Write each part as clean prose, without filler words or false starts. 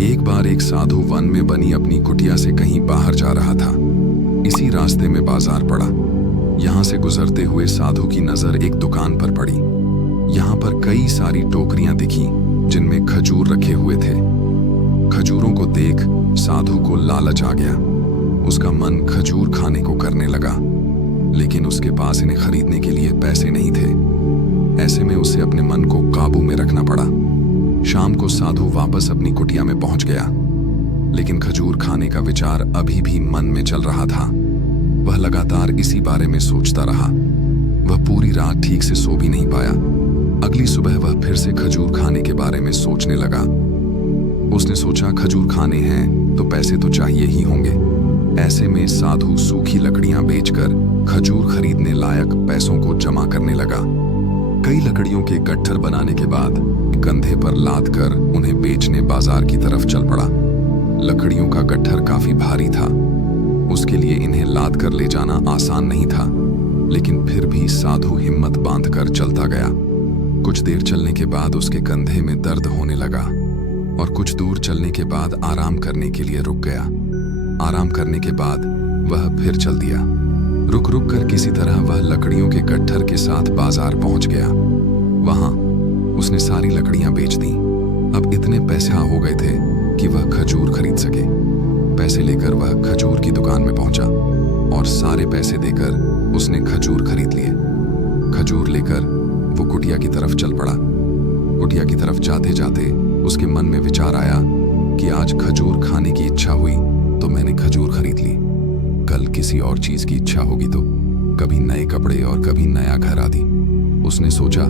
एक बार एक साधु वन में बनी अपनी कुटिया से कहीं बाहर जा रहा था। इसी रास्ते में बाजार पड़ा। यहां से गुजरते हुए साधु की नजर एक दुकान पर पड़ी। यहां पर कई सारी टोकरियां दिखी जिनमें खजूर रखे हुए थे। खजूरों को देख साधु को लालच आ गया। उसका मन खजूर खाने को करने लगा, लेकिन उसके पास इन्हें खरीदने के लिए पैसे नहीं थे। ऐसे में उसे अपने मन को काबू में रखना पड़ा। शाम को साधु वापस अपनी कुटिया में पहुंच गया, लेकिन खजूर खाने का विचार अभी भी मन में चल रहा था। वह लगातार इसी बारे में सोचता रहा। वह पूरी रात ठीक से सो भी नहीं पाया। अगली सुबह वह फिर से खजूर खाने के बारे में सोचने लगा। उसने सोचा, खजूर खाने हैं तो पैसे तो चाहिए ही होंगे। ऐसे में साधु सूखी लकड़ियां बेचकर खजूर खरीदने लायक पैसों को जमा करने लगा। कई लकड़ियों के गट्ठर बनाने के बाद कंधे पर लाद कर उन्हें बेचने बाजार की तरफ चल पड़ा। लकड़ियों का गट्ठर काफी भारी था। उसके लिए इन्हें लाद कर ले जाना आसान नहीं था, लेकिन फिर भी साधु हिम्मत बांधकर चलता गया। कुछ देर चलने के बाद उसके कंधे में दर्द होने लगा और कुछ दूर चलने के बाद आराम करने के लिए रुक गया। आराम करने के बाद वह फिर चल दिया। रुक रुक कर किसी तरह वह लकड़ियों के गट्ठर के साथ बाजार पहुंच गया। वहां उसने सारी लकड़ियां बेच दी। अब इतने पैसे हो गए थे कि वह खजूर खरीद सके। पैसे लेकर वह खजूर की दुकान में पहुंचा और सारे पैसे देकर उसने खजूर खरीद लिए। खजूर लेकर वो कुटिया की तरफ चल पड़ा। कुटिया की तरफ जाते जाते उसके मन में विचार आया कि आज खजूर खाने की इच्छा हुई तो मैंने खजूर खरीद ली। कल किसी और चीज की इच्छा होगी तो कभी नए कपड़े और कभी नया घर आदि। उसने सोचा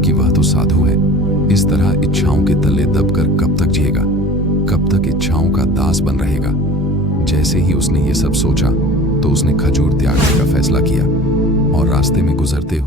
कि वह तो साधु है, इस तरह इच्छाओं के तले दबकर कब तक जिएगा, कब तक इच्छाओं का दास बन रहेगा। जैसे ही उसने ये सब सोचा तो उसने खजूर त्यागने का फैसला किया और रास्ते में गुजरते हुए